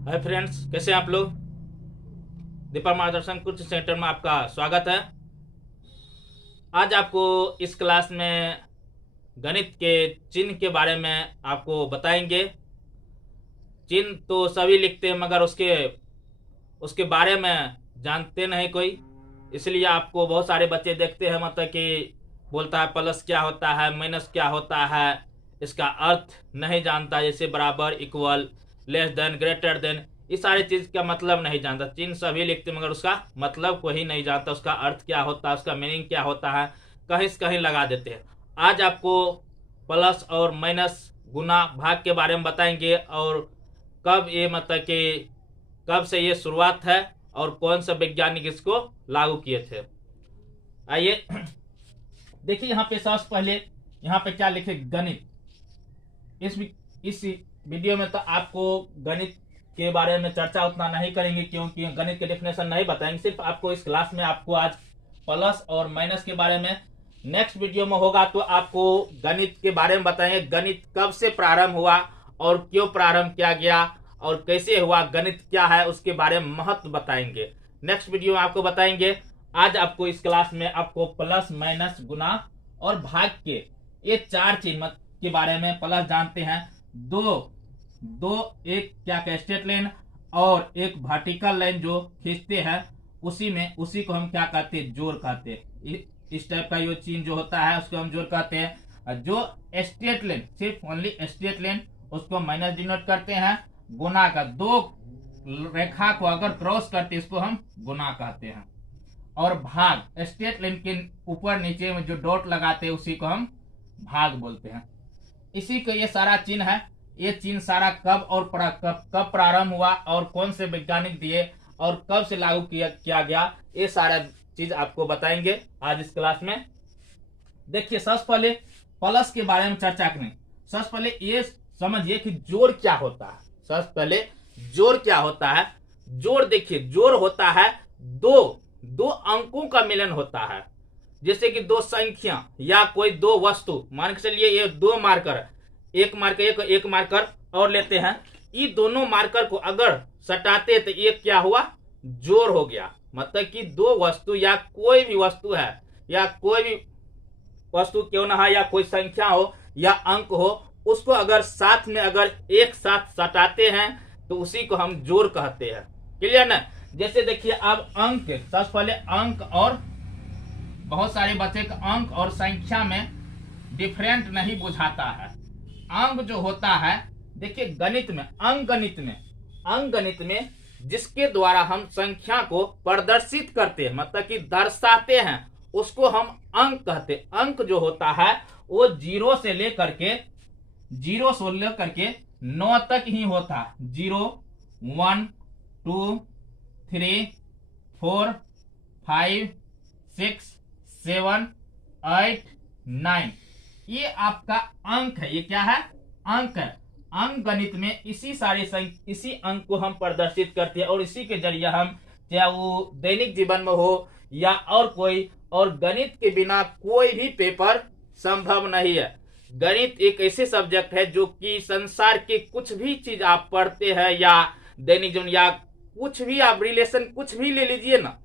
Hi friends, कैसे हैं आप लोग। दीपा मार्गदर्शन कोचिंग सेंटर में आपका स्वागत है। आज आपको इस क्लास में गणित के चिन्ह के बारे में आपको बताएंगे। चिन्ह तो सभी लिखते हैं मगर उसके उसके बारे में जानते नहीं कोई, इसलिए आपको बहुत सारे बच्चे देखते हैं मतलब कि बोलता है प्लस क्या होता है, माइनस क्या होता है, इसका अर्थ नहीं जानता, जैसे बराबर, equal, less than, greater than, इस सारी चीज का मतलब नहीं जानता। चिन्ह सभी लिखते मगर उसका मतलब कोई नहीं जानता, उसका अर्थ क्या होता है, उसका मीनिंग क्या होता है, कहीं से कहीं लगा देते हैं। आज आपको प्लस और माइनस, गुना भाग के बारे में बताएंगे और कब ये मतलब कि कब से ये शुरुआत है और कौन सा वैज्ञानिक इसको लागू किए थे। आइए देखिए, यहाँ पे सबसे पहले यहाँ पे क्या लिखे, गणित। इस वीडियो में तो आपको गणित के बारे में चर्चा उतना नहीं करेंगे क्योंकि गणित के डेफिनेशन नहीं बताएंगे, सिर्फ आपको इस क्लास में आपको आज प्लस और माइनस के बारे में, नेक्स्ट वीडियो में होगा तो आपको गणित के बारे में बताएंगे। गणित कब से प्रारंभ हुआ और क्यों प्रारंभ किया गया और कैसे हुआ, गणित क्या है उसके बारे में महत्व बताएंगे। नेक्स्ट वीडियो में आपको बताएंगे। आज आपको इस क्लास में आपको प्लस, माइनस, गुना और भाग के ये चार चिन्ह के बारे में प्लस जानते हैं। एक क्या क्या स्ट्रेट लाइन और एक वर्टिकल लाइन जो खींचते हैं, उसी को हम क्या कहते हैं, जोड़ कहते हैं। इस टाइप का ये चिन्ह जो होता है उसको हम जोड़ कहते हैं। जो स्ट्रेट लाइन, सिर्फ ओनली स्ट्रेट लाइन, उसको माइनस डिनोट करते हैं। गुना का, दो रेखा को अगर क्रॉस करते इसको हम गुना कहते हैं। और भाग, स्ट्रेट लाइन के ऊपर नीचे में जो डॉट लगाते हैं उसी को हम भाग बोलते हैं। इसी को ये सारा चिन्ह है। ये चिन्ह सारा कब और कब प्रारंभ हुआ और कौन से वैज्ञानिक दिए और कब से लागू किया गया, ये सारा चीज आपको बताएंगे आज इस क्लास में। देखिए, सबसे पहले प्लस के बारे में चर्चा करें। सबसे पहले ये समझिए कि जोड़ क्या होता है। सबसे पहले जोड़ क्या होता है। जोड़ देखिए, जोड़ होता है दो अंकों का मिलन होता है। जैसे कि दो संख्या या कोई दो वस्तु, मान के चलिए ये दो मार्कर, एक मार्कर एक मार्कर और लेते हैं, ये दोनों मार्कर को अगर सटाते तो ये क्या हुआ, जोड़ हो गया। मतलब कि दो वस्तु या कोई भी वस्तु है, या कोई भी वस्तु क्यों ना है, या कोई संख्या हो या अंक हो, उसको अगर साथ में अगर एक साथ सटाते हैं तो उसी को हम जोड़ कहते हैं। क्लियर ना। जैसे देखिए, अब अंक, सबसे पहले अंक, और बहुत सारे बच्चे का अंक और संख्या में डिफरेंट नहीं बुझाता है। अंक जो होता है, देखिए गणित में, अंकगणित में जिसके द्वारा हम संख्या को प्रदर्शित करते हैं, मतलब कि दर्शाते हैं, उसको हम अंक कहते हैं। अंक जो होता है वो जीरो से लेकर के 9 तक ही होता है। 0, 1, 2, 3, 4, 5, 6, 7, 8, 9, ये आपका अंक है। ये क्या है, अंक है। अंक गणित में इसी अंक को हम प्रदर्शित करते हैं और इसी के जरिए हम, चाहे वो दैनिक जीवन में हो या और कोई, और गणित के बिना कोई भी पेपर संभव नहीं है। गणित एक ऐसे सब्जेक्ट है जो कि संसार के कुछ भी चीज आप पढ़ते हैं या दैनिक जीवन या कुछ भी आप रिलेशन कुछ भी ले लीजिए ना,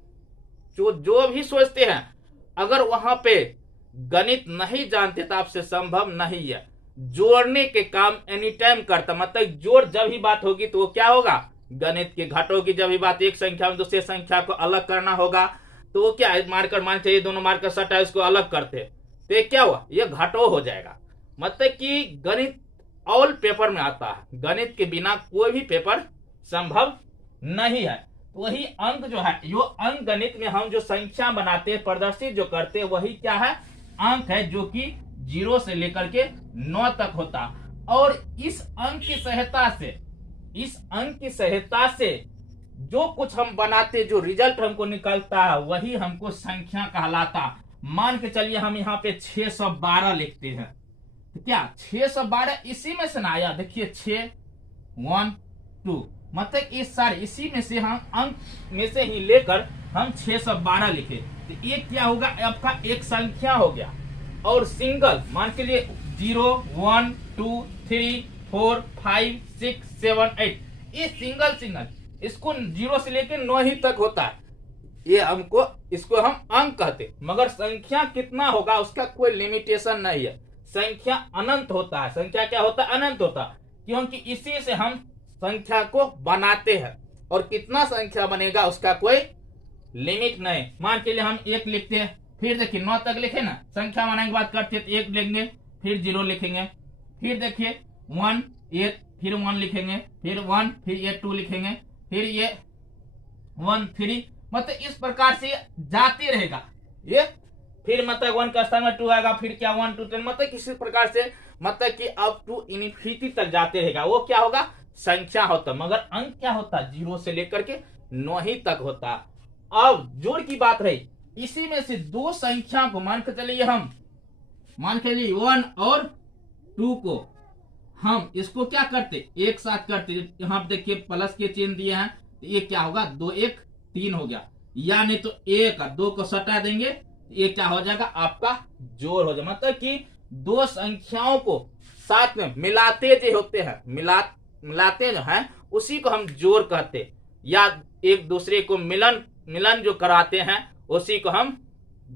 जो भी सोचते हैं, अगर वहां पे गणित नहीं जानते तो आपसे संभव नहीं है। जोड़ने के काम एनी टाइम करता, मतलब जोड़ जब ही बात होगी तो वो क्या होगा, गणित के घटों की जब भी बात, एक संख्या में दूसरे संख्या को अलग करना होगा तो वो क्या है, मार्कर मान चाहिए, दोनों मार्कर सटा उसको अलग करते तो ये क्या हुआ, ये घटो हो जाएगा। मतलब कि गणित ऑल पेपर में आता है, गणित के बिना कोई भी पेपर संभव नहीं है। तो वही अंक जो है, यो अंक गणित में हम जो संख्या बनाते हैं, प्रदर्शित जो करते हैं, वही क्या है, अंक है, जो कि 0 से लेकर के 9 तक होता। और इस अंक की सहायता से जो कुछ हम बनाते, जो रिजल्ट हमको निकलता है, वही हमको संख्या कहलाता। मान के चलिए हम यहाँ पे 612 लिखते हैं, तो क्या 612 इसी में से ना आया। देखिए 6, 1, 2, मतलब इस सारे इसी में से हम अंक में से ही लेकर हम 612 लिखे, तो ये क्या होगा, आपका एक संख्या हो गया। और सिंगल मान के लिए 0, 1, 2, 3, 4, 5, 6, 7, 8, ये सिंगल सिंगल इसको 0 से लेकर 9 ही तक होता है, ये हमको इसको हम अंक कहते, मगर संख्या कितना होगा उसका कोई लिमिटेशन नहीं है। संख्या अनंत होता है। संख्या क्या होता है? अनंत होता है, क्योंकि इसी से हम संख्या को बनाते हैं और कितना संख्या बनेगा उसका कोई लिमिट नहीं। मान के लिए हम 1 लिखते हैं, फिर देखिए 9 तक लिखे ना, संख्या बनाने के बाद करते तो 1 लिखेंगे, फिर 0 लिखेंगे, फिर देखिए 1 8, फिर 1 लिखेंगे, फिर 1, फिर ये 2 लिखेंगे, फिर ये 1 3, मतलब इस प्रकार से जाते रहेगा ये। फिर मतलब 1 का स्थान में 2 आएगा, फिर क्या 1 2 10, मतलब किसी प्रकार से मतलब कि अप टू इन्फिनिटी तक जाते रहेगा। वो क्या होगा? संख्या होता, मगर अंक क्या होता? 0 से लेकर के 9 ही तक होता। अब जोड़ की बात रही, इसी में से दो संख्या को मान के चलिए, हम मान के लिए 1 और 2 को हम इसको क्या करते? एक साथ करते। यहाँ देखिए प्लस के चिन्ह दिए हैं, तो ये क्या होगा? 2 1 3 हो गया, या नहीं तो 1 2 को सटा देंगे, ये क्या हो जाएगा? आपका जोड़ हो जाएगा। मतलब कि दो संख्याओं को साथ में मिलाते जो होते हैं, मिलाते जो हैं उसी को हम जोड़ कहते, या एक दूसरे को मिलन जो कराते हैं उसी को हम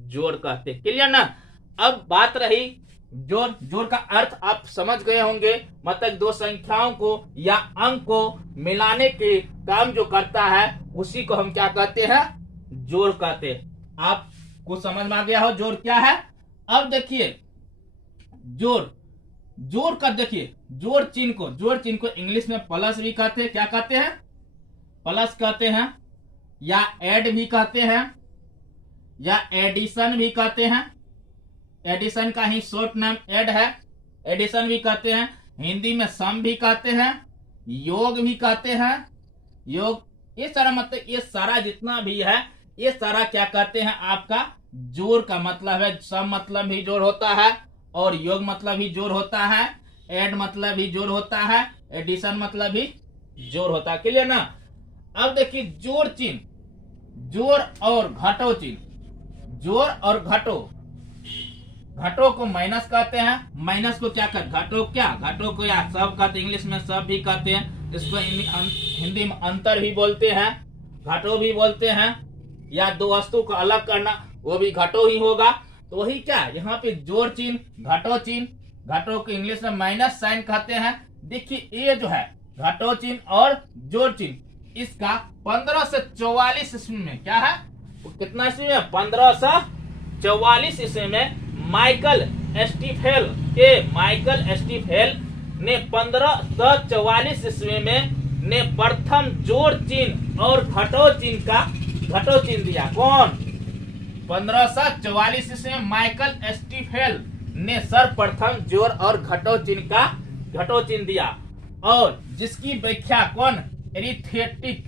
जोड़ कहते। क्लियर ना? अब बात रही जोड़। जोड़ का अर्थ आप समझ गए होंगे, मतलब दो संख्याओं को या अंक को मिलाने के काम जो करता है उसी को हम क्या कहते हैं? जोड़ कहते। आपको समझ में आ गया हो जोड़ क्या है? अब देखिए जोड़ का देखिए जोड़ चिन्ह को इंग्लिश में प्लस भी कहते हैं। क्या कहते हैं? प्लस कहते हैं, या ऐड भी कहते हैं, या एडिशन भी कहते हैं। एडिशन का ही शॉर्ट नाम ऐड है, एडिशन भी कहते हैं। हिंदी में सम भी कहते हैं, योग भी कहते हैं। योग, ये सारा मतलब ये सारा जितना भी है ये सारा क्या कहते हैं? आपका जोड़ का मतलब है। सम मतलब भी जोड़ होता है, और योग मतलब भी जोड़ होता है, ऐड मतलब भी जोड़ होता है, एडिशन मतलब भी जोड़ होता है। क्लियर ना? अब देखिए जोड़ चिन्ह, जोड़ और घटो चिन्ह। जोड़ और घटो को माइनस कहते हैं। माइनस को क्या कहते? घटो को या सब कहते, इंग्लिश में सब भी कहते हैं। इसको हिंदी में अंतर भी बोलते हैं, घटो भी बोलते हैं, या दो वस्तु को अलग करना वो भी घटो ही होगा। तो वही क्या यहाँ पे जोड़ चिन्ह, घटो चिन्ह। घटो को इंग्लिश में माइनस साइन कहते हैं। देखिए ये जो है घटो चिन्ह और जोड़ चिन्ह, इसका 1544 ईस्वी में क्या है? कितना ईस्वी में? 1544 ईस्वी में माइकल स्टीफेल ने 1544 ईस्वी में ने प्रथम जोड़ चिन्ह और घटो चिन्ह दिया। कौन? 1544 ईस्वी में माइकल स्टीफेल ने सर्वप्रथम जोड़ और घटो चिन्ह दिया, और जिसकी व्याख्या कौन? एरिथमेटिक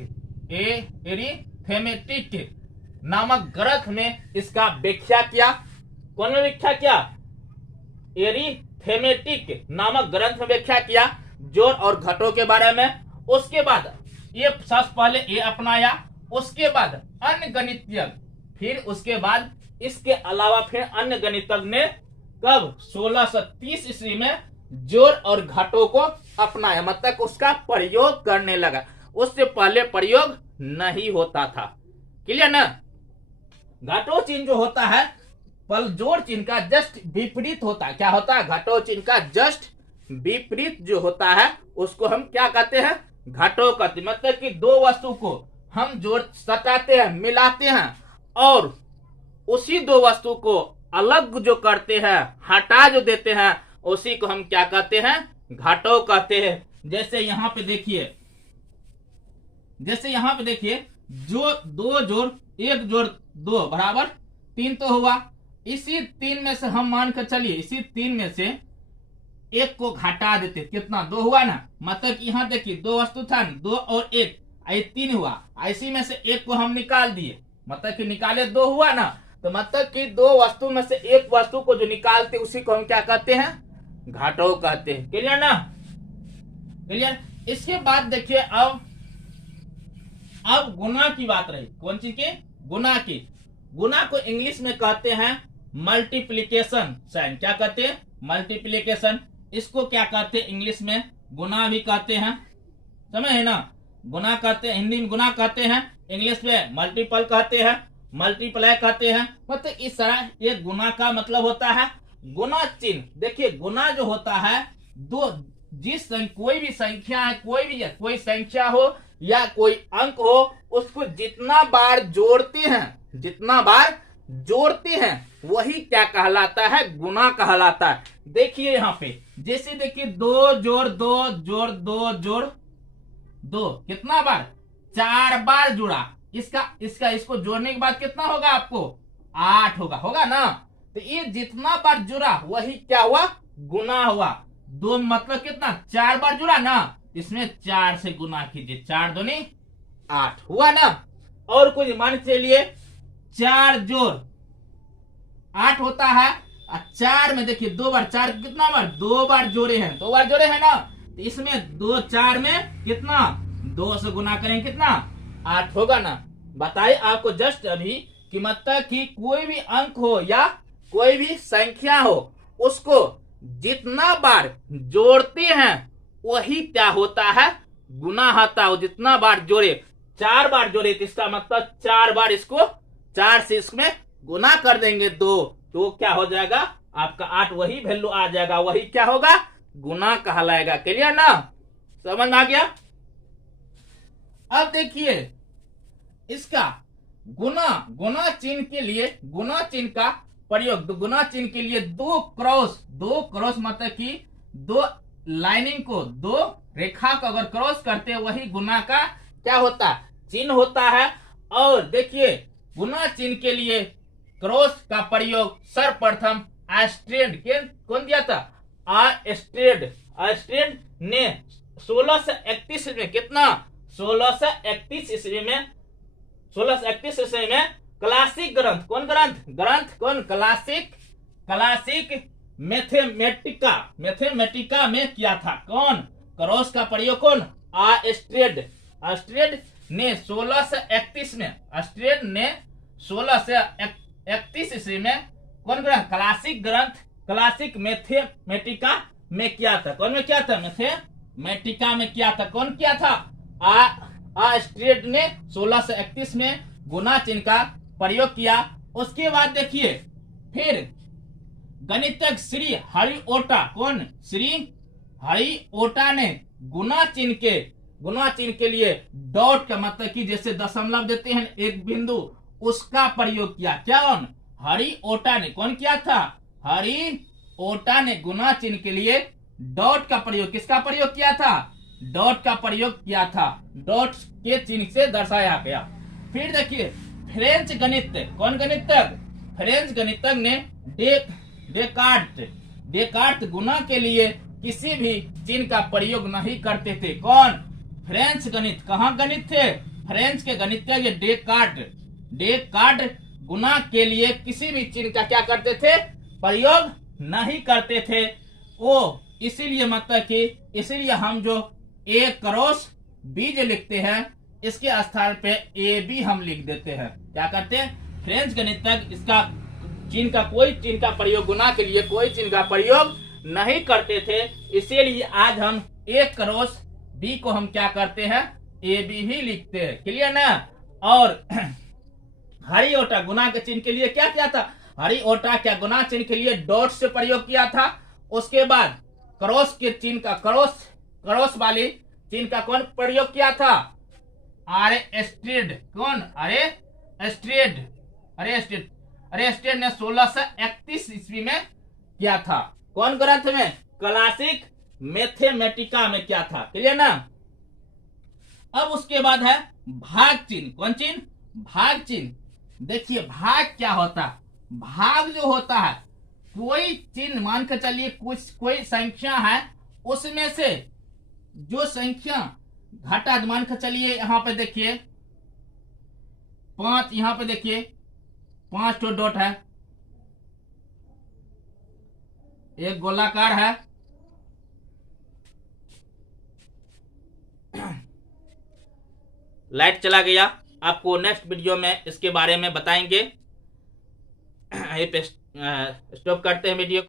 नामक ग्रंथ में इसका व्याख्या किया। कौन में व्याख्या किया? एरिथमेटिक नामक ग्रंथ में व्याख्या किया जोड़ और घटों के बारे में। उसके बाद ये सबसे पहले ये अपनाया, उसके बाद अन्य गणितज्ञ, फिर उसके बाद इसके अलावा फिर अन्य गणितज्ञ ने कब? 1630 ईस्वी में जोड़ और घटों को अपनाया, मतलब उसका प्रयोग करने लगा। उससे पहले प्रयोग नहीं होता था। क्लियर ना? घटो चिन्ह जो होता है पल जोड़ चिन्ह का जस्ट विपरीत होता है। क्या होता है? घटो चिन्ह का जस्ट विपरीत जो होता है उसको हम क्या कहते हैं? घटो कहते। मतलब कि दो वस्तु को हम जोड़ सटाते हैं, मिलाते हैं, और उसी दो वस्तु को अलग जो करते हैं, हटा जो देते हैं, उसी को हम क्या कहते हैं? घटो कहते हैं। जैसे यहाँ पे देखिए जो 2 जोड़ 1 जोड़ 2 बराबर 3 तो हुआ। इसी 3 में से हम मान कर चलिए, इसी 3 में से 1 को घटा देते, कितना? 2 हुआ ना। मतलब यहाँ देखिए 2 वस्तु था, 2 और 1 3 हुआ। इसी में से 1 को हम निकाल दिए, मतलब कि निकाले 2 हुआ ना। तो मतलब कि 2 वस्तु में से 1 वस्तु को जो निकालते उसी को हम क्या कहते हैं? घटो कहते हैं। क्लियर ना? क्लियर? इसके बाद देखिए अब गुना की बात रही। कौन चीज की? गुना की। गुना को इंग्लिश में कहते हैं मल्टीप्लिकेशन साइन। क्या कहते हैं? मल्टीप्लिकेशन। इसको क्या कहते हैं? इंग्लिश में गुना भी कहते हैं। समझ है ना? गुना कहते हैं, हिंदी में गुना कहते हैं, इंग्लिश में मल्टीपल कहते हैं, मल्टीप्लाई कहते हैं। मतलब इस तरह ये गुना का मतलब होता है गुना चिन्ह। देखिए गुना जो होता है दो कोई भी संख्या है, कोई संख्या हो या कोई अंक हो, उसको जितना बार जोड़ते हैं वही क्या कहलाता है, गुना कहलाता है। देखिए यहाँ पे जैसे देखिए 2 जोड़ 2 जोड़ 2 जोड़ 2 कितना बार, 4 बार जुड़ा। इसको जोड़ने के बाद कितना होगा आपको, 8 होगा ना। तो ये जितना बार जुड़ा वही क्या हुआ, गुना हुआ। 2 मतलब कितना, 4 बार जुड़ा ना, इसमें 4 से गुना कीजिए, 4 दूनी 8 हुआ ना। और कुछ मान चलिए 4 जोड़ 8 होता है, 4 में देखिए 2 बार, 4 कितना बार, 2 बार जोड़े हैं, 2 बार जोड़े हैं ना। तो इसमें 2 4 में कितना, 2 से गुना करेंगे कितना, 8 होगा ना। बताइए आपको जस्ट अभी कि मतलब कि कोई भी अंक हो या कोई भी संख्या हो, उसको जितना बार जोड़ते हैं वही क्या होता है, गुना होता है। जितना बार जोड़े, 4 बार जोड़े तो इसका मतलब 4 बार इसको 4 से इसमें गुना कर देंगे 2, तो क्या हो जाएगा आपका 8, वही वैल्यू आ जाएगा, वही क्या होगा, गुना कहलाएगा। क्लियर ना, समझ में आ गया। अब देखिए इसका गुना चिन्ह के लिए, गुना चिन्ह का प्रयोग, गुना चिन्ह के लिए दो क्रॉस मतलब कि 2 लाइनिंग को, 2 रेखा को अगर क्रॉस करते हैं वही गुना का क्या होता है, चिन्ह होता है। और देखिए गुना चिन्ह के लिए क्रॉस का प्रयोग सर्वप्रथम आस्ट्रेड कौन दिया था, आस्ट्रेड ने 1631 में, कितना, 1631 ईस्वी में, 1631 ईस्वी में क्लासिक ग्रंथ, कौन क्लासिक मैथमेटिका में किया था। कौन, क्रॉस का प्रयोग कौन, आस्ट्रेड ने 1631 में, आस्ट्रेड ने 1631 ईस्वी में कौन ग्रंथ, क्लासिक मैथमेटिका में किया था। कौन में किया था, मैथमेटिका में किया था। कौन किया था, आस्ट्रेड ने 1631 में गुना चिन्ह का प्रयोग किया। उसके बाद देखिए फिर गणितज्ञ श्री हरिओटा, कौन, श्री हरिओटा ने गुना चिन्ह के लिए डॉट का मतलब कि जैसे दशमलव देते हैं एक बिंदु, उसका प्रयोग किया। क्या, हरिओटा ने कौन किया था, हरिओटा ने गुना चिन्ह के लिए डॉट का प्रयोग, किसका प्रयोग किया था, डॉट का प्रयोग किया था। डॉट के चिन्ह से दर्शाया गया। फिर देखिए फ्रेंच गणितज्ञ, कौन गणितज्ञ, फ्रेंच गणितज्ञ ने डेकार्ट गुना के लिए किसी भी चिन्ह का प्रयोग नहीं करते थे। कौन, फ्रेंच गणित, कहाँ गणित थे, फ्रेंच के गणितज्ञ डेकार्ट गुना के लिए किसी भी चिन्ह का क्या करते थे, प्रयोग नहीं करते थे। वो इसीलिए मतलब कि इसीलिए हम जो ए क्रॉस बी जो लिखते हैं इसके स्थान पे ए बी हम लिख देते हैं। क्या करते हैं, फ्रेंच गणितज्ञ इसका कोई चिन्ह का प्रयोग, गुना के लिए कोई चिन्ह का प्रयोग नहीं करते थे। इसीलिए आज हम ए क्रॉस बी को हम क्या करते हैं, ए बी ही लिखते हैं। क्लियर ना। और हरिओटा गुना के चिन्ह के लिए क्या किया था, हरिओटा क्या गुना चिन्ह के लिए डॉट से प्रयोग किया था। उसके बाद क्रॉस के चिन्ह का, क्रॉस वाली चिन्ह का कौन प्रयोग किया था, आस्ट्रेड, कौन, आस्ट्रेड ने 1631 ईस्वी में किया था। कौन ग्रंथ में, क्लासिक मैथमेटिका में किया था। क्लियर ना। अब उसके बाद है भाग चिन्ह, कौन चिन्ह, भाग चिन्ह। देखिए भाग क्या होता है, भाग जो होता है कोई चिन्ह मान कर चलिए कोई संख्या है, उसमें से जो संख्या घटा, मान कर चलिए यहाँ पे देखिए 5, यहाँ पे देखिए 5 तो डॉट है, एक गोलाकार है, लाइट चला गया। आपको नेक्स्ट वीडियो में इसके बारे में बताएंगे। यहीं पे स्टॉप करते हैं वीडियो।